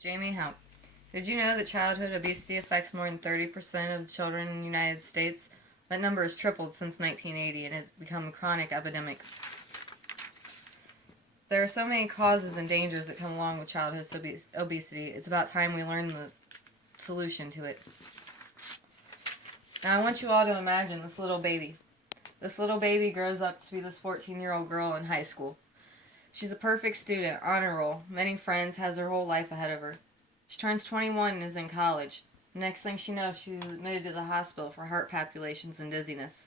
Jamie Houk. Did you know that childhood obesity affects more than 30% of the children in the United States? That number has tripled since 1980 and has become a chronic epidemic. There are so many causes and dangers that come along with childhood obesity. It's about time we learn the solution to it. Now I want you all to imagine this little baby. This little baby grows up to be this 14-year-old girl in high school. She's a perfect student, honor roll, many friends, has her whole life ahead of her. She turns 21 and is in college. The next thing she knows, she's admitted to the hospital for heart palpitations and dizziness.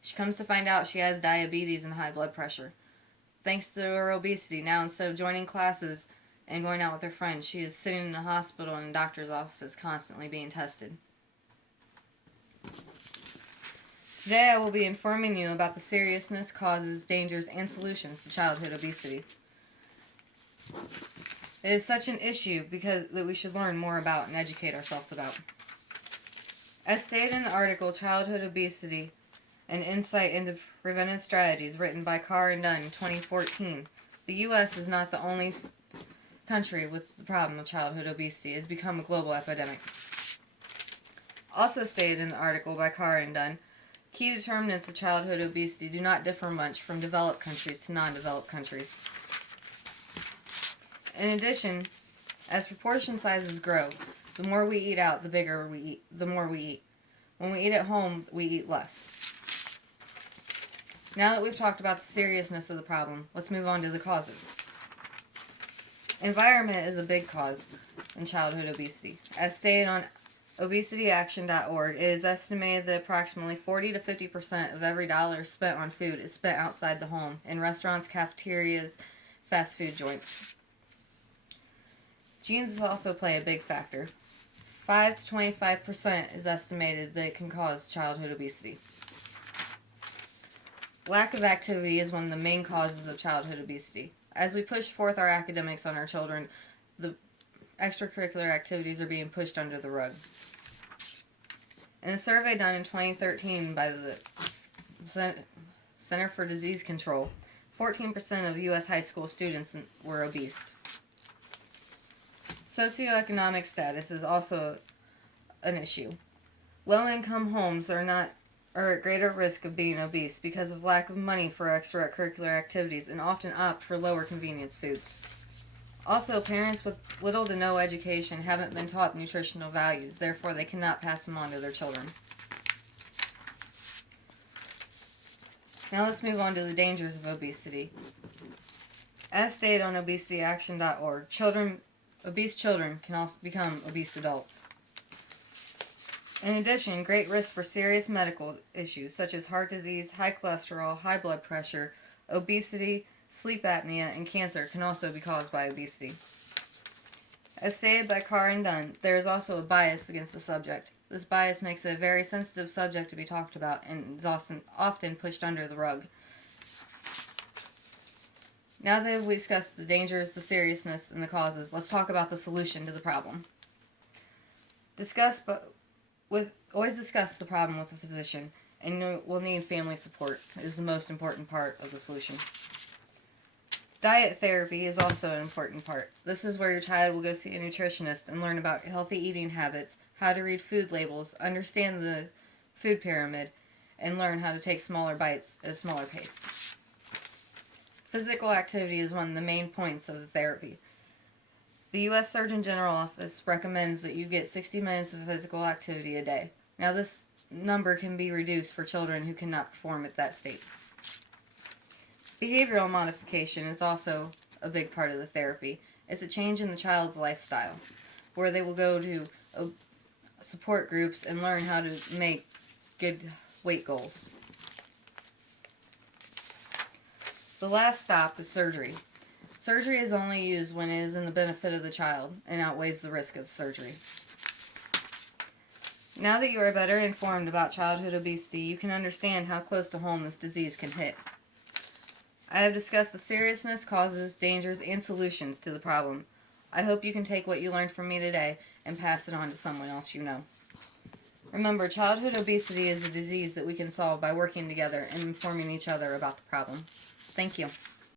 She comes to find out she has diabetes and high blood pressure. Thanks to her obesity, now instead of joining classes and going out with her friends, she is sitting in a hospital and in doctor's offices constantly being tested. Today I will be informing you about the seriousness, causes, dangers, and solutions to childhood obesity. It is such an issue that we should learn more about and educate ourselves about. As stated in the article, Childhood Obesity, an Insight into Preventive Strategies, written by Carr and Dunn in 2014, the U.S. is not the only country with the problem of childhood obesity. It has become a global epidemic. Also stated in the article by Carr and Dunn, key determinants of childhood obesity do not differ much from developed countries to non-developed countries. In addition, as proportion sizes grow, the more we eat out, the more we eat. When we eat at home, we eat less. Now that we've talked about the seriousness of the problem, let's move on to the causes. Environment is a big cause in childhood obesity. As stated on obesityaction.org, it is estimated that approximately 40 to 50% of every dollar spent on food is spent outside the home, in restaurants, cafeterias, fast food joints. Genes also play a big factor. 5 to 25% is estimated that it can cause childhood obesity. Lack of activity is one of the main causes of childhood obesity. As we push forth our academics on our children, the extracurricular activities are being pushed under the rug. In a survey done in 2013 by the Center for Disease Control, 14% of U.S. high school students were obese. Socioeconomic status is also an issue. Low-income homes are at greater risk of being obese because of lack of money for extracurricular activities and often opt for lower convenience foods. Also, parents with little to no education haven't been taught nutritional values, therefore they cannot pass them on to their children. Now let's move on to the dangers of obesity. As stated on obesityaction.org, obese children can also become obese adults. In addition, great risk for serious medical issues such as heart disease, high cholesterol, high blood pressure, obesity, sleep apnea, and cancer can also be caused by obesity. As stated by Carr and Dunn, there is also a bias against the subject. This bias makes it a very sensitive subject to be talked about and is often pushed under the rug. Now that we've discussed the dangers, the seriousness, and the causes, let's talk about the solution to the problem. Always discuss the problem with a physician, and we'll need family support. It is the most important part of the solution. Diet therapy is also an important part. This is where your child will go see a nutritionist and learn about healthy eating habits, how to read food labels, understand the food pyramid, and learn how to take smaller bites at a smaller pace. Physical activity is one of the main points of the therapy. The U.S. Surgeon General Office recommends that you get 60 minutes of physical activity a day. Now this number can be reduced for children who cannot perform at that state. Behavioral modification is also a big part of the therapy. It's a change in the child's lifestyle, where they will go to support groups and learn how to make good weight goals. The last stop is surgery. Surgery is only used when it is in the benefit of the child and outweighs the risk of surgery. Now that you are better informed about childhood obesity, you can understand how close to home this disease can hit. I have discussed the seriousness, causes, dangers, and solutions to the problem. I hope you can take what you learned from me today and pass it on to someone else you know. Remember, childhood obesity is a disease that we can solve by working together and informing each other about the problem. Thank you.